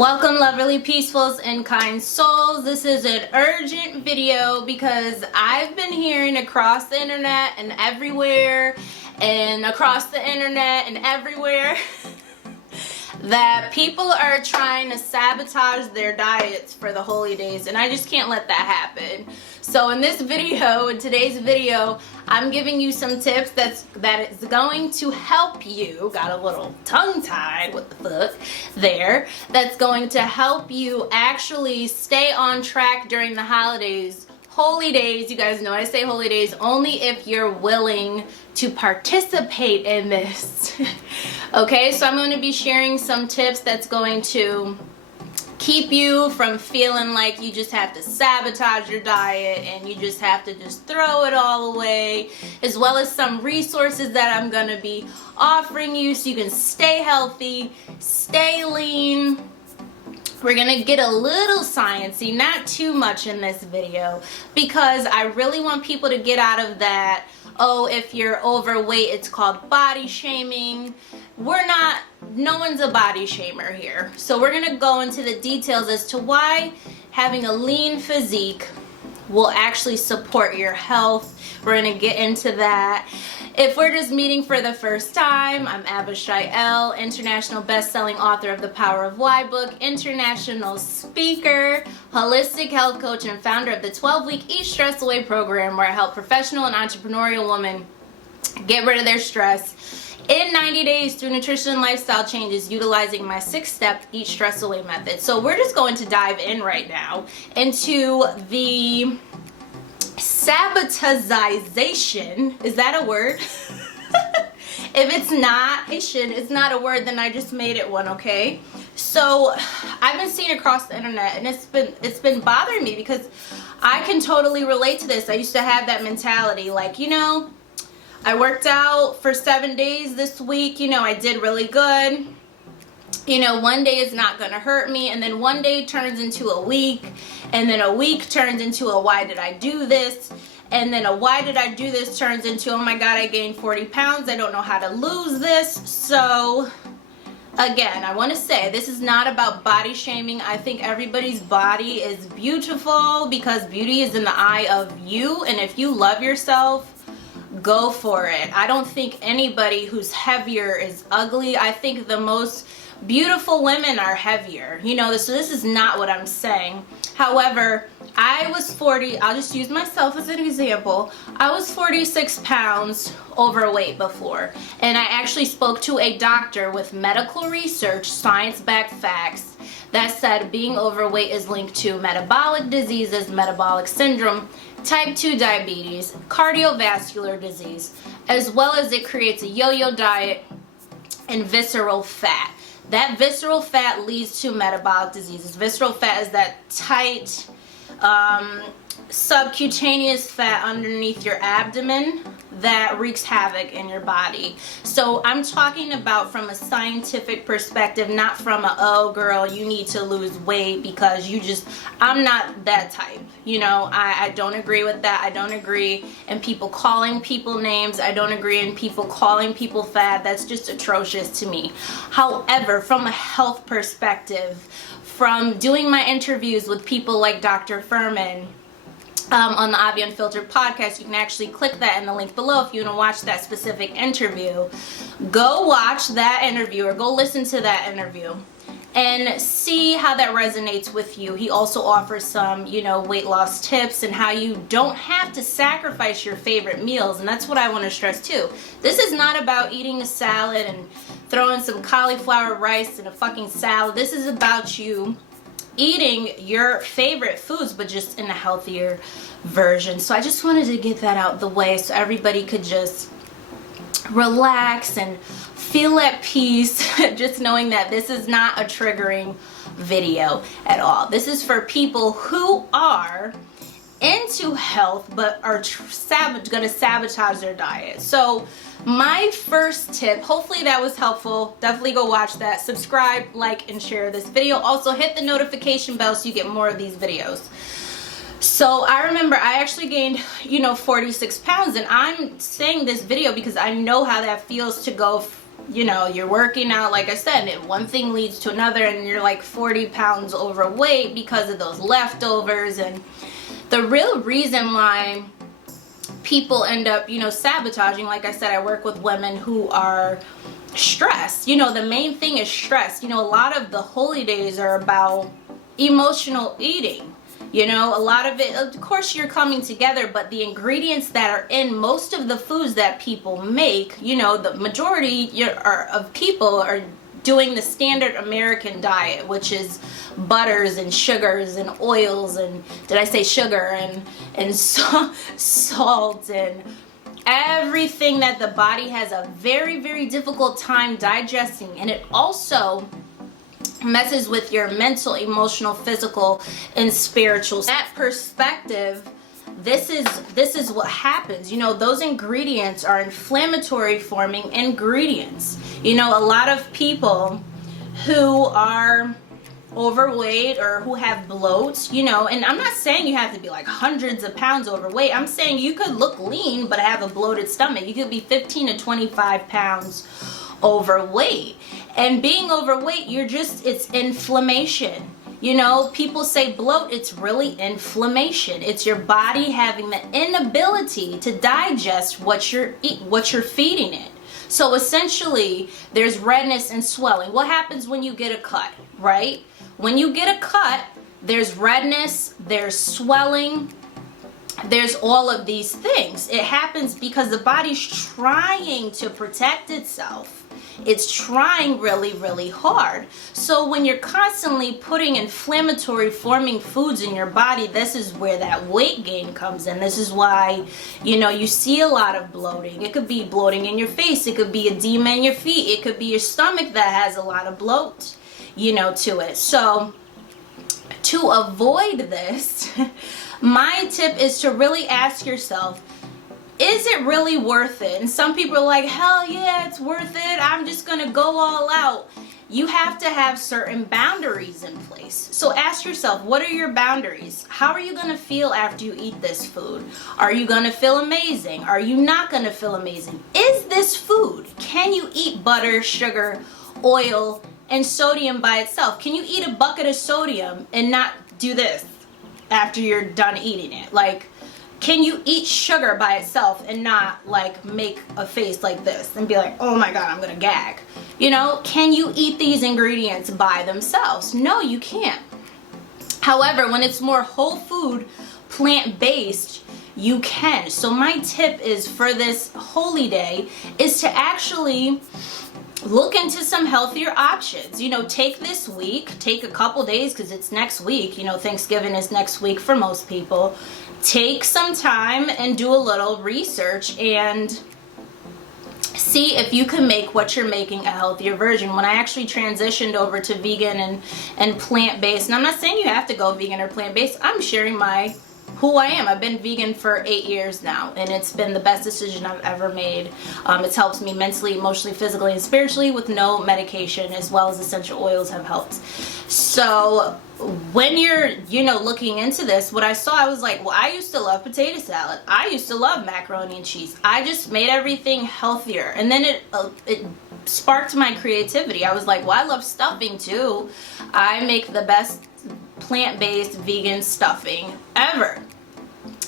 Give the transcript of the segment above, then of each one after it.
Welcome, lovely peacefuls and kind souls. This is an urgent video because I've been hearing across the internet and everywhere that people are trying to sabotage their diets for the holy days, and I just can't let that happen. So in this video, in today's video, I'm giving you some tips that is going to help you. Got a little tongue-tied, what the fuck there. That's going to help you actually stay on track during the holidays. Holy days, you guys know I say holy days only if you're willing to participate in this. Okay, so I'm going to be sharing some tips that's going to keep you from feeling like you just have to sabotage your diet and you just have to just throw it all away, as well as some resources that I'm going to be offering you so you can stay healthy, stay lean. We're gonna get a little sciencey, not too much in this video, because I really want people to get out of that, oh, if you're overweight, it's called body shaming. No one's a body shamer here. So we're gonna go into the details as to why having a lean physique will actually support your health. We're gonna get into that. If we're just meeting for the first time, I'm Abishai L., international best-selling author of The Power of Why book, international speaker, holistic health coach, and founder of the 12-week Eat Stress Away program, where I help professional and entrepreneurial women get rid of their stress in 90 days through nutrition and lifestyle changes, utilizing my 6-step Eat Stress Away method. So we're just going to dive in right now into the sabotagization. Is that a word? If it's not a word, then I just made it one, okay? So I've been seeing across the internet, and it's been bothering me because I can totally relate to this. I used to have that mentality, like, you know, I worked out for 7 days this week, you know, I did really good. You know, one day is not going to hurt me, and then one day turns into a week, and then a week turns into a why did I do this, and then a why did I do this turns into, oh my god, I gained 40 pounds, I don't know how to lose this. So again, I want to say this is not about body shaming. I think everybody's body is beautiful because beauty is in the eye of you, and if you love yourself, go for it. I don't think anybody who's heavier is ugly. I think the most beautiful women are heavier, you know, so this is not what I'm saying. However, I was 40, I'll just use myself as an example. I was 46 pounds overweight before, and I actually spoke to a doctor with medical research, science-backed facts that said being overweight is linked to metabolic diseases, metabolic syndrome, type 2 diabetes, cardiovascular disease, as well as it creates a yo-yo diet and visceral fat. That visceral fat leads to metabolic diseases. Visceral fat is that tight, subcutaneous fat underneath your abdomen that wreaks havoc in your body. So I'm talking about from a scientific perspective, not from a, oh girl, you need to lose weight because I'm not that type. You know, I don't agree with that. I don't agree in people calling people names. I don't agree in people calling people fat. That's just atrocious to me. However, from a health perspective, from doing my interviews with people like Dr. Furman, on the Avi Unfiltered podcast, you can actually click that in the link below if you want to watch that specific interview. Go watch that interview or go listen to that interview and see how that resonates with you. He also offers some, you know, weight loss tips and how you don't have to sacrifice your favorite meals, and that's what I want to stress too. This is not about eating a salad and throwing some cauliflower rice in a fucking salad. This is about you eating your favorite foods, but just in a healthier version. So I just wanted to get that out the way so everybody could just relax and feel at peace, just knowing that this is not a triggering video at all. This is for people who are into health but are gonna sabotage their diet. So my first tip, hopefully that was helpful. Definitely go watch that. Subscribe, like, and share this video. Also hit the notification bell so you get more of these videos. So I remember I actually gained, 46 pounds, and I'm saying this video because I know how that feels to go you know, you're working out, like I said, and one thing leads to another, and you're like 40 pounds overweight because of those leftovers. And the real reason why people end up, you know, sabotaging, like I said, I work with women who are stressed. You know, the main thing is stress. You know, a lot of the holy days are about emotional eating. You know, a lot of it, of course, you're coming together, but the ingredients that are in most of the foods that people make, you know, the majority of people are doing the standard American diet, which is butters and sugars and oils and, did I say sugar, and salt and everything that the body has a very, very difficult time digesting. And it also messes with your mental, emotional, physical, and spiritual. That perspective, this is what happens. You know, those ingredients are inflammatory forming ingredients. You know, a lot of people who are overweight or who have bloats, you know, and I'm not saying you have to be like hundreds of pounds overweight. I'm saying you could look lean but have a bloated stomach. You could be 15 to 25 pounds overweight. And being overweight, it's inflammation. You know, people say bloat, it's really inflammation. It's your body having the inability to digest what you're feeding it. So essentially, there's redness and swelling. What happens when you get a cut, right? When you get a cut, there's redness, there's swelling, there's all of these things. It happens because the body's trying to protect itself. It's trying really, really hard. So when you're constantly putting inflammatory forming foods in your body, this is where that weight gain comes in. This is why, you know, you see a lot of bloating. It could be bloating in your face. It could be edema in your feet. It could be your stomach that has a lot of bloat, you know, to it. So to avoid this, my tip is to really ask yourself, is it really worth it? And some people are like, hell yeah, it's worth it. I'm just gonna go all out. You have to have certain boundaries in place. So ask yourself, what are your boundaries? How are you gonna feel after you eat this food? Are you gonna feel amazing? Are you not gonna feel amazing? Is this food? Can you eat butter, sugar, oil, and sodium by itself? Can you eat a bucket of sodium and not do this after you're done eating it? Like, can you eat sugar by itself and not like make a face like this and be like, oh my God, I'm gonna gag? You know, can you eat these ingredients by themselves? No, you can't. However, when it's more whole food, plant-based, you can. So my tip is for this holy day is to actually look into some healthier options. You know, take this week, take a couple days because it's next week. You know, Thanksgiving is next week for most people. Take some time and do a little research and see if you can make what you're making a healthier version. When I actually transitioned over to vegan and plant-based, and I'm not saying you have to go vegan or plant-based, I'm sharing who I am. I've been vegan for 8 years now, and it's been the best decision I've ever made. It's helped me mentally, emotionally, physically, and spiritually with no medication, as well as essential oils have helped. So when you're, you know, looking into this, what I saw, I was like, well, I used to love potato salad. I used to love macaroni and cheese. I just made everything healthier. And then it sparked my creativity. I was like, well, I love stuffing too. I make the best plant-based vegan stuffing ever,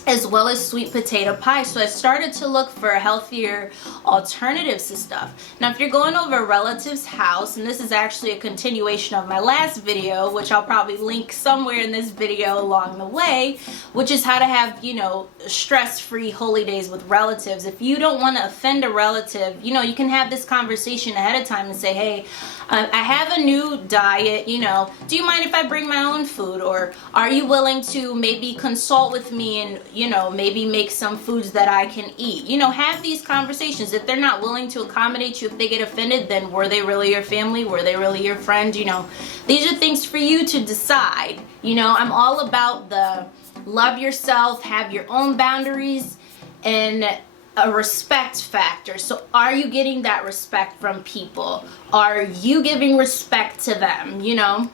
as well as sweet potato pie. So I started to look for healthier alternatives to stuff. Now, if you're going over a relative's house, and this is actually a continuation of my last video, which I'll probably link somewhere in this video along the way, which is how to have, you know, stress-free holy days with relatives. If you don't want to offend a relative, you know, you can have this conversation ahead of time and say, hey, I have a new diet, you know, do you mind if I bring my own food? Or are you willing to maybe consult with me and, you know, maybe make some foods that I can eat? You know, have these conversations. If they're not willing to accommodate you, if they get offended, then were they really your family? Were they really your friend? You know, these are things for you to decide. You know, I'm all about the love yourself, have your own boundaries, and a respect factor. So are you getting that respect from people? Are you giving respect to them, you know?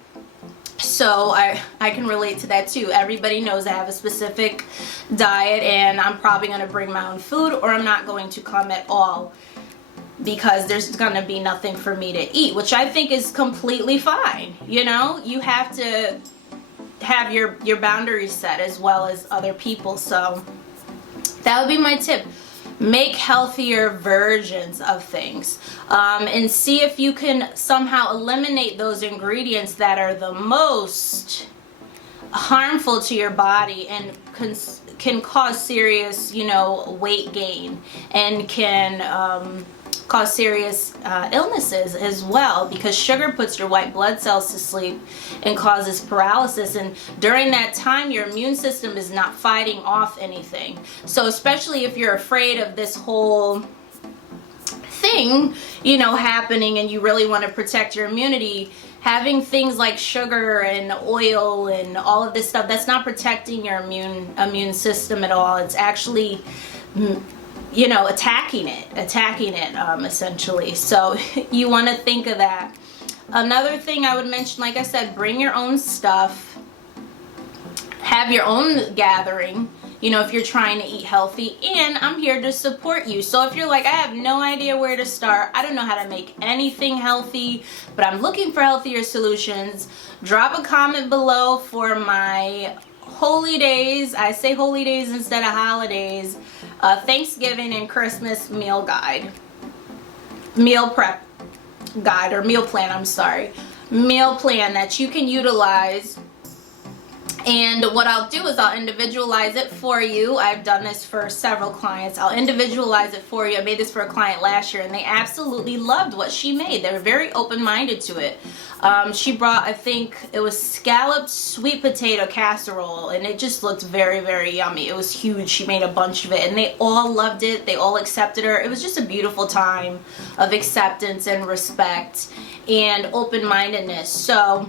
So I can relate to that too. Everybody knows I have a specific diet, and I'm probably going to bring my own food, or I'm not going to come at all. because there's gonna be nothing for me to eat, which I think is completely fine. You know, you have to have your boundaries set as well as other people. So that would be my tip. Make healthier versions of things, and see if you can somehow eliminate those ingredients that are the most harmful to your body and can cause serious, you know, weight gain, and can cause serious illnesses as well, because sugar puts your white blood cells to sleep and causes paralysis, and during that time your immune system is not fighting off anything. So especially if you're afraid of this whole thing, you know, happening, and you really want to protect your immunity, having things like sugar and oil and all of this stuff, that's not protecting your immune system at all. It's actually, you know, attacking it essentially. So you want to think of that. Another thing I would mention, like I said, bring your own stuff, have your own gathering, you know, if you're trying to eat healthy, and I'm here to support you. So if you're like, I have no idea where to start, I don't know how to make anything healthy, but I'm looking for healthier solutions, drop a comment below for my holy days, I say holy days instead of holidays, Thanksgiving and Christmas meal guide, meal prep guide, or meal plan, I'm sorry, meal plan that you can utilize. And what I'll do is I'll individualize it for you. I've done this for several clients. I'll individualize it for you. I made this for a client last year, and they absolutely loved what she made. They were very open-minded to it. She brought, I think it was scalloped sweet potato casserole, and it just looked very, very yummy. It was huge. She made a bunch of it, and they all loved it. They all accepted her. It was just a beautiful time of acceptance and respect and open-mindedness. So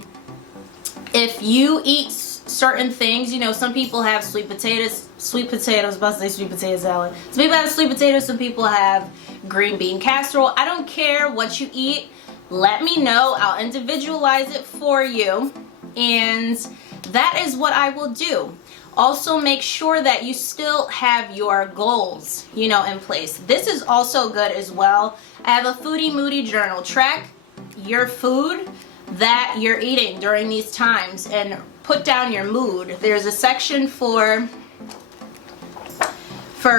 if you eat certain things, you know, some people have sweet potatoes, about to say sweet potato salad. Some people have sweet potatoes, some people have green bean casserole. I don't care what you eat. Let me know. I'll individualize it for you, and that is what I will do. Also, make sure that you still have your goals, you know, in place. This is also good as well. I have a Foodie Moody journal. Track your food that you're eating during these times and put down your mood. There's a section for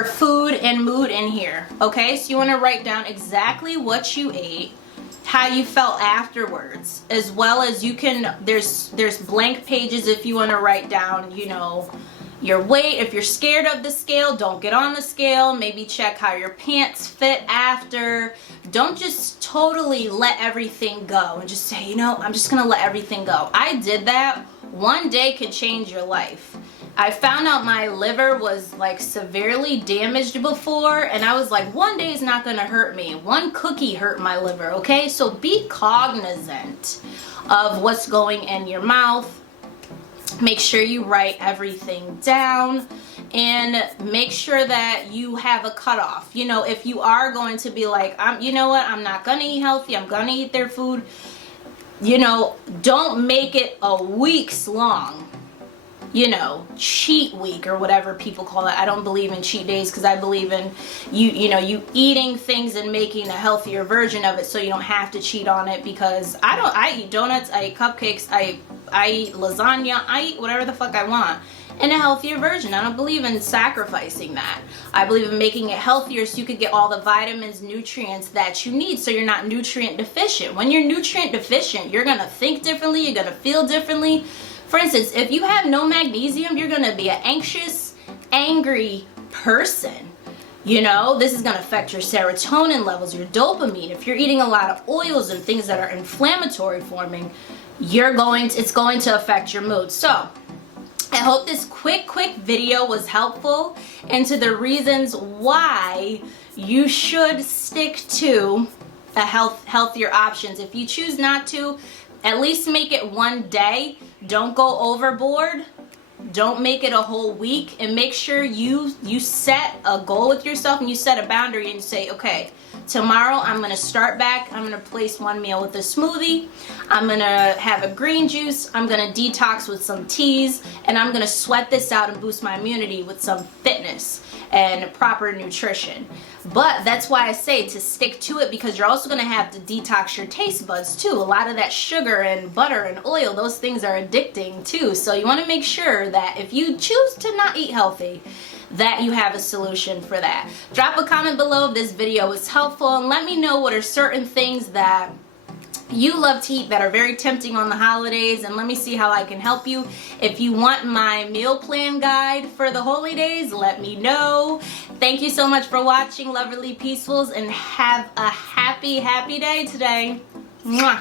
food and mood in here. Okay, so you want to write down exactly what you ate, how you felt afterwards, as well as you can, there's blank pages if you want to write down, you know, your weight. If you're scared of the scale, don't get on the scale. Maybe check how your pants fit after. Don't just totally let everything go and just say, you know, I'm just gonna let everything go. I did that. One day can change your life. I found out my liver was like severely damaged before, and I was like, one day is not gonna hurt me. One cookie hurt my liver, okay? So be cognizant of what's going in your mouth. Make sure you write everything down, and make sure that you have a cutoff. You know, if you are going to be like, you know what, I'm not gonna eat healthy, I'm gonna eat their food, you know, don't make it a weeks long, you know, cheat week or whatever people call it. I don't believe in cheat days, because I believe in you know, you eating things and making a healthier version of it so you don't have to cheat on it. Because I eat donuts, I eat cupcakes, I eat lasagna, I eat whatever the fuck I want in a healthier version. I don't believe in sacrificing that. I believe in making it healthier so you could get all the vitamins, nutrients that you need, so you're not nutrient deficient. When you're nutrient deficient, you're gonna think differently, you're gonna feel differently. For instance, if you have no magnesium, you're gonna be an anxious, angry person. You know, this is gonna affect your serotonin levels, your dopamine. If you're eating a lot of oils and things that are inflammatory forming, it's going to affect your mood. So I hope this quick video was helpful into the reasons why you should stick to healthier options. If you choose not to, at least make it one day. Don't go overboard. Don't make it a whole week, and make sure you set a goal with yourself, and you set a boundary, and you say, okay, tomorrow I'm going to start back. I'm going to replace one meal with a smoothie. I'm going to have a green juice. I'm going to detox with some teas, and I'm going to sweat this out and boost my immunity with some fitness and proper nutrition. But that's why I say to stick to it, because you're also going to have to detox your taste buds too. A lot of that sugar and butter and oil, those things are addicting too. So you want to make sure that if you choose to not eat healthy, that you have a solution for that. Drop a comment below if this video was helpful, and let me know what are certain things that you love to eat that are very tempting on the holidays, and let me see how I can help you. If you want my meal plan guide for the holy days, let me know. Thank you so much for watching, Loverly Peacefuls, and have a happy day today. Mwah.